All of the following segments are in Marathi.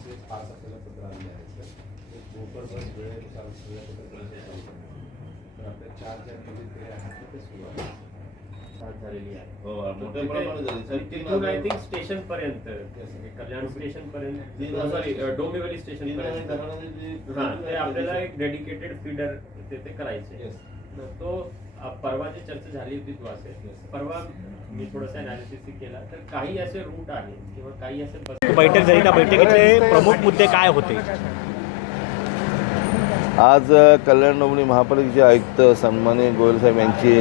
आपल्याला पत्र आलेले आहेत एक तर आपल्या चार ज्या म्हणजे आहेत ते सुरू आहे झालेली आहे हो, स्टेशन पर्यंत कल्याण स्टेशन पर्यंत सॉरी oh, डोंबिवली स्टेशन पर्यंत आपल्याला एक डेडिकेटेड फीडर ते करायचे तो परवा जी चर्चा झाली होती तो असेल परवा मी थोडस अनालिसिस केला तर काही असे रूट आहे किंवा काही असे बैठक झाली त्या बैठकीतले प्रमुख मुद्दे काय होते आज कल्याण डोंबरी महापालिकेचे आयुक्त सन्मान्य साहेब यांची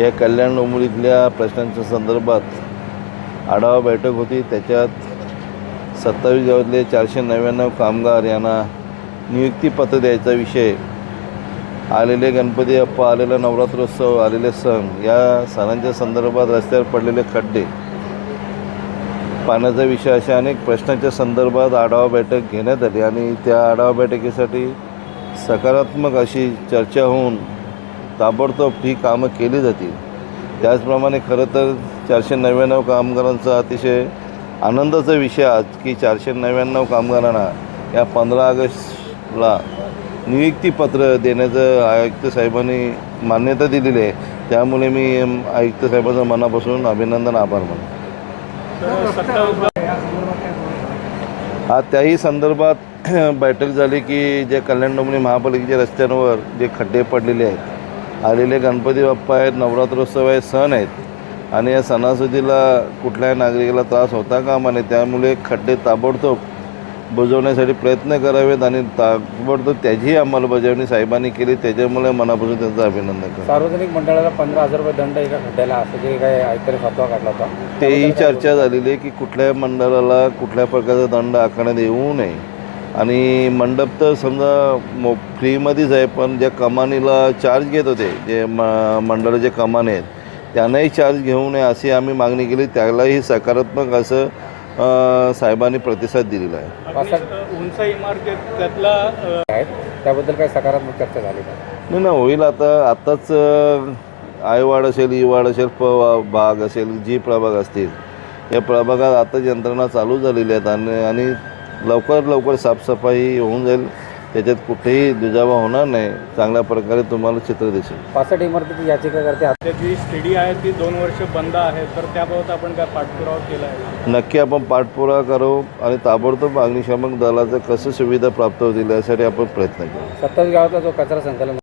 या कल्याण डोंबरीतल्या प्रश्नांच्या संदर्भात आढावा बैठक होती त्याच्यात सत्तावीस गावातले चारशे नव्याण्णव कामगार यांना नियुक्तीपत्र द्यायचा विषय आलेले गणपती अप्पा आलेले नवरात्रोत्सव आलेले सण या सणांच्या संदर्भात रस्त्यावर पडलेले खड्डे पाण्याचा विषय अशा अनेक प्रश्नांच्या संदर्भात आढावा बैठक घेण्यात आली आणि त्या आढावा बैठकीसाठी सकारात्मक अशी चर्चा होऊन ताबडतोब ही कामं केली जातील त्याचप्रमाणे खरं तर चारशे नव्याण्णव कामगारांचा अतिशय आनंदाचा विषय आज की चारशे नव्याण्णव कामगारांना या पंधरा ऑगस्टला नियुक्तीपत्र देण्याचं आयुक्त साहेबांनी मान्यता दिलेली आहे त्यामुळे मी आयुक्त साहेबांचं मनापासून अभिनंदन आभार मानतो हा त्याही संदर्भात बैठक झाली की जे कल्याण डोंबिवली महापालिकेच्या रस्त्यांवर जे खड्डे पडलेले आहेत आलेले गणपती बाप्पा आहेत नवरात्रोत्सव आहे सण आहेत आणि या सणासुदीला कुठल्याही नागरिकाला त्रास होता कामा नये त्यामुळे खड्डे ताबडतोब बजवण्यासाठी प्रयत्न करावेत आणि ताबडतोब त्याचीही अंमलबजावणी साहेबांनी केली त्याच्यामुळे मनापासून त्यांचं अभिनंदन करतो सार्वजनिक मंडळाला पंधरा हजार रुपये दंड एका खड्ड्याला असं जे काय आयकर फतवा काढला होता तेही चर्चा झालेली आहे की कुठल्या मंडळाला कुठल्या प्रकारचा दंड आखण्यात येऊ नये आणि मंडप तर समजा मो फ्रीमध्येच आहे पण ज्या कमानीला चार्ज घेत होते जे म मंडळाचे कमाने आहेत त्यांनाही चार्ज घेऊ नये अशी आम्ही मागणी केली त्यालाही सकारात्मक असं साहेबांनी प्रतिसाद दिलेला आहे उंच त्याबद्दल काही सकारात्मक चर्चा झाली नाही ना होईल आता आत्ताच आयवाड असेल इवाड असेल प भाग असेल जी प्रभाग असतील या प्रभागात आता यंत्रणा चालू झालेली आहेत आणि आणि लवकरात लवकर साफसफाई होऊन जाईल त्याच्यात कुठेही दुजावा होणार नाही चांगल्या प्रकारे तुम्हाला चित्र दिसेल पासष्ट इमारती याचिका करते जी स्टडी आहे ती दोन वर्ष बंद आहे तर त्याबाबत आपण काय पाठपुरावा केला आहे नक्की आपण पाठपुरावा करू आणि ताबडतोब अग्निशामक दलाचं कसं सुविधा प्राप्त होतील यासाठी आपण प्रयत्न करू सत्तावीस गावातला जो कचरा संकलन